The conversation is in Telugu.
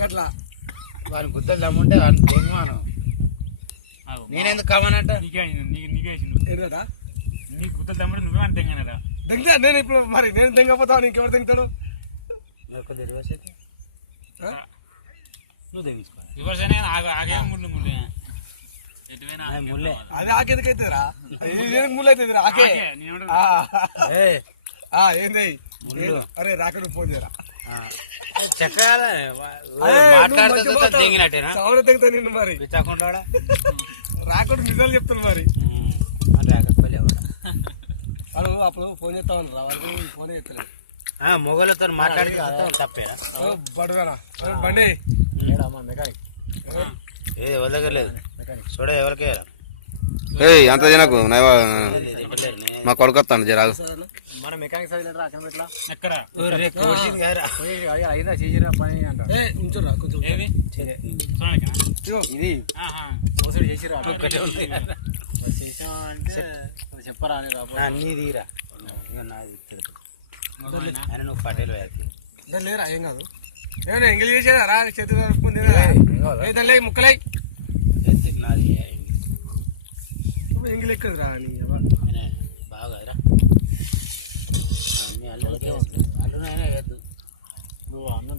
గట్లా వాని గుద్దలు దమ్ముంటే వాని తెంగమాను నేనెందుకు కావాలంట ఏంటా నీ గుద్దలు దమ్ముంటే నువ్వే అని తెంగనరా దిగుతా నేను ఇప్పుడు మరి నేను తెంగపోతాను ఇంకెవరు తెంగుతాడు నువ్వు తెగించుకో రివర్స్ అయినా ఆగే ముళ్ళు ముళ్ళు ముల్లే అది ఆకెందుకు అవుతుందిరా నేను ముళ్ళు అవుతుంది ఆకే ఏంది అరే రాకడు ఫోన్ చేయరా చక్కగా మాట్లాడుతూ తెంగినట్టేనా సౌర తెగుతా నిన్ను మరి పిచ్చాకుండా రాకడు నిజాలు చెప్తాను మరి రాకపోలే అను అప్పుడు ఫోన్ చేస్తాను రావాలి ఫోన్ చేస్తలేదు మొగలతో మాట్లాడితే తప్పేనా బడురా బండి మెకానిక్ ఏది ఎవరి దగ్గర లేదు చూడ ఎవరికి అంత తినకు మా కొడుకు వస్తాను జరాగు మన మెకానిక్ చదివిన అక్కడ పెట్టలా ఎక్కడ అయినా చేసిరా పని అంట ఉంచురా కొంచెం ఇది మోసడి చేసిరా చెప్పరా అన్నీ తీరా ఆయన నువ్వు పటేల్ లేరా ఏం కాదు ఏమైనా ఎంగిల్ చేసేదా రా చేతులు కలుపుకుంది ముక్కలై ఎంగిల్ ఎక్కదు రా నీ బాగా అన్నీ అల్లకే అల్లునైనా వేద్దు నువ్వు అన్నం